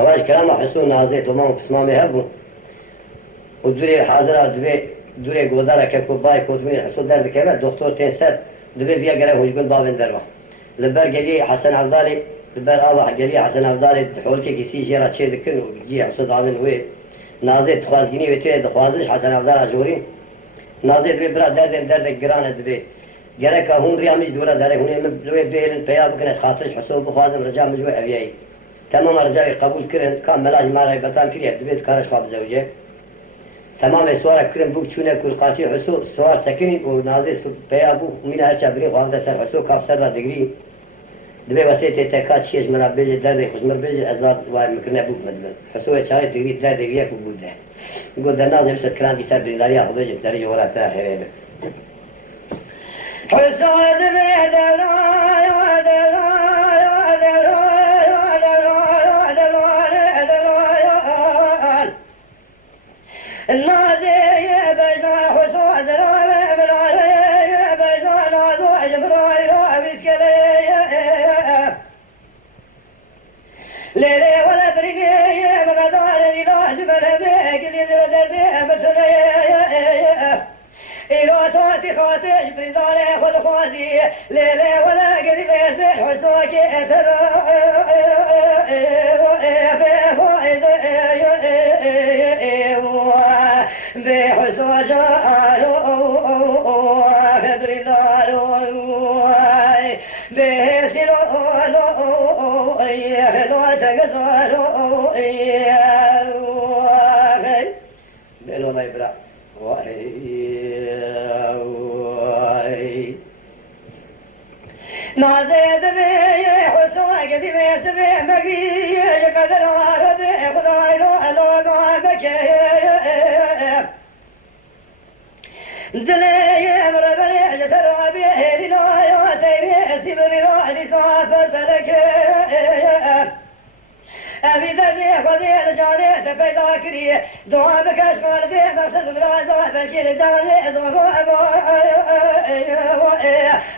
تواش كلام حسون نازيت وما بسمامي هبو ودوري حاضر دوري قدرة كيف باي كوتمي حسون درد كذا دكتور تنسد دوري فيها قرأ وجبن بابن دربه لبر قالي حسن عبدالي لبر أبا قالي حسن عبدالي حولك كيسي جرا تشي ذكر وجي حسود عامل وين نازيت خوازقيني وتي دخوازش حسن عبدالي جوري نازيت ببرا درد قرانه دبي جرك هون ريامج دورا داره هون من دوي بيل بياب كنا خاطرش حسوب بخوازم رجع مجموع أبيعي تمام رجع قبول كرن كان ملاج مارا بتان كريه دبيت كارش خاب زوجه تمام سوار كرن بوك شونه كل قاسي حسوب سوار سكني ونازي بيابو من هالشيء بري خوان دسر حسوب كاب سر دغري دبي وسيت تكات شيش منا بيجي درد خزمر بيجي ازاد وار مكنا بوك مدلن حسوب شاي دغري درد دغري كبوده يقول ده نازل بس كلام بيسر داريا هو بيجي دري ولا تاخير حسود بيدراي ودراي ودراي ودراي ودراي ودراي النادي بيدا حسود دراي بلاي بيدا نادو جبراي بسكلي ليلي ولا دريني بغدار لا جبل بك دير دربي بتلي إيراتي خاتج بريداري خذ خوازي ليلي ولا قريب حسوك أثر بفائد بحسو جارو بريدار بهسلو يخلو تقصارو بلو ما يبرع نازيد بي حسوك دي بيت بي مقي قدر وارد خداي لو قابك دلي مربني جتر بي لا يا تيري سبري لا سافر فلك أبي ذري خذي الجاري تبيدا كري دعاء بكشمال بي مقصد برازا بلكي لداني ضرو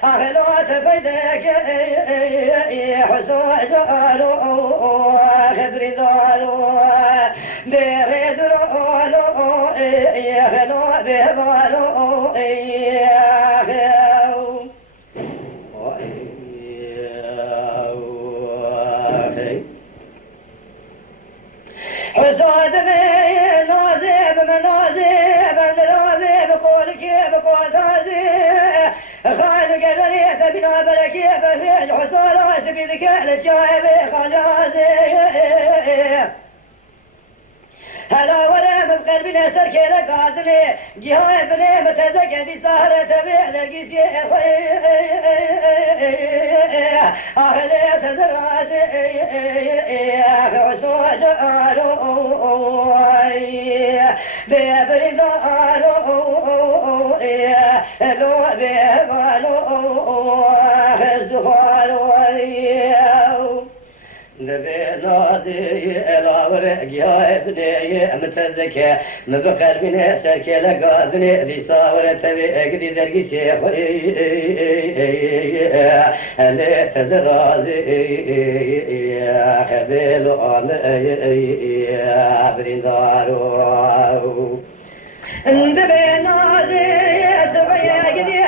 أخلو تبيدك حسو جارو خبري دارو بيري درولو أخلو بيبالو حسود بي نازب من نازب دلوبي بقولك بقوتازي خالق الريح بنا بلكي بالفيج حسود واسبي ذكاء للشايب خالازي هلا ولا من قلبنا سركي لك عدلي جهاي بني متزكى دي سهرة تبيع للقيسي أهلي تدراسي حسود بيبري دارو لو بيبالو الزهارو نبي إلى ورق يا ابني متزكى مبخل من سركي لقادني ذي صاورة تبي أقدي ذرقي شيخي اللي تزرازي خبيل بريدارو نبي نازي سبيا قدي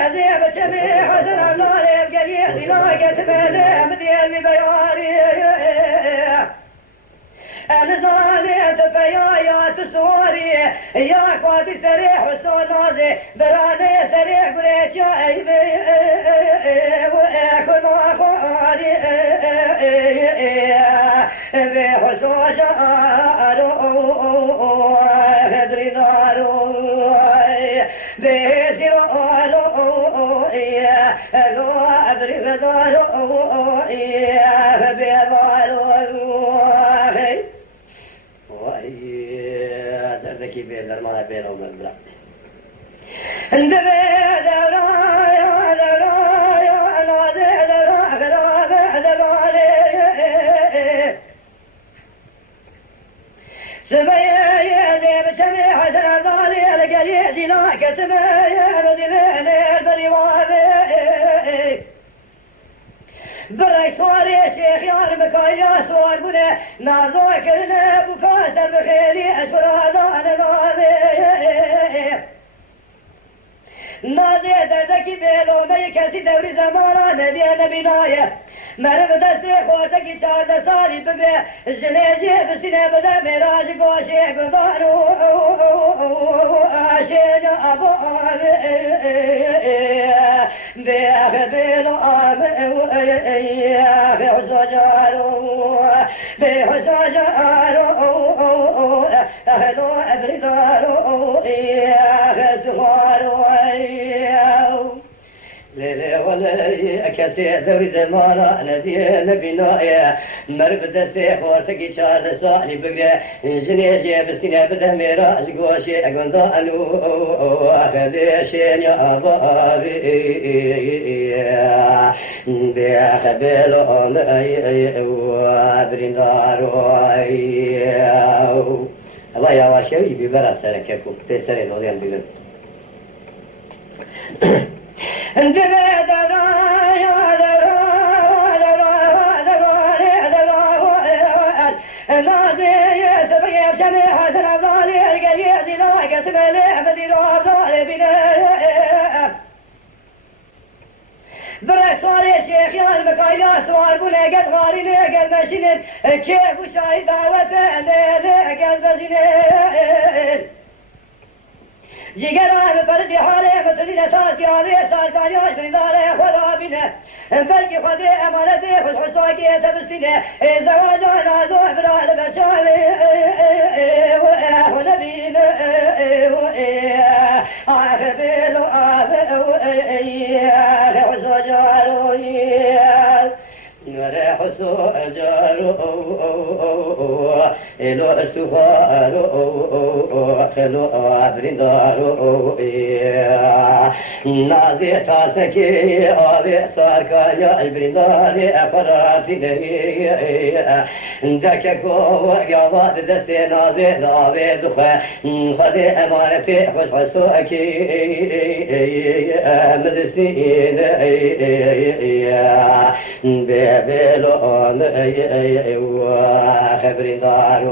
بتبي حسن الله يبقى لا كتبه مدير بياري أنا ظالم تبيا تسوري يا قادي سريح وسونازي براني سريح قريت يا أيبي وأكل أخواني بحسو جارو خدري دارو بيسيرو لو أدري بدارو بيبالو ذكي بين الماء بينهم البلاد عند بيد رايا رايا نادي رايا سبيا يدي بتبي حسن الضالي القليل لا كتبي بدلين البري وابي برای سواری شیخیان بکایا سوار بونه نازو کرنه بکاسر بخیلی اشورادان نامه نازی دردکی بیلومه کسی دوری زمانان ندیه نبینایه مرو دستی خورتکی 14 سالی ببه جنیجی بسینه بده میراج گوشه گذارو آشین ابو بیخ بیلو حزاجارو بحزاجارو اخدو ابردارو اخدوارو ليلي ولي كسي ذوي زمانا ندي نبينايا مرف دستي خورتكي 4 سالي بقى جنيجي بسكينة بده ميراج قوشي اقوندانو اخليشين يا ابابي بيخبلو وابرندارو الله يا واشوي ببرا سرككو تسرين وضيان بيقول برسوال شيخيان مكايا سوار بونه قد غارينه قد مشينه كيف وشاي دعوته ليله قد بزينه جگران پردی حاله متنین اساسی آوه سارکانیاش بریداره خرابینه بلکه خود امانته خوش حساکی تبستینه زواجان آزو برال برچاوه و نبینه آخ بیلو آخ حسو جاروی نره حسو جارو إلو استخارو خلو برندارو نازي تاسكي آلي ساركايا البرنداري أفراتي دككو وقوات دستي نازي ناوي دخا خدي أمانتي خوش حسوكي مدسين بيبلون خبرندارو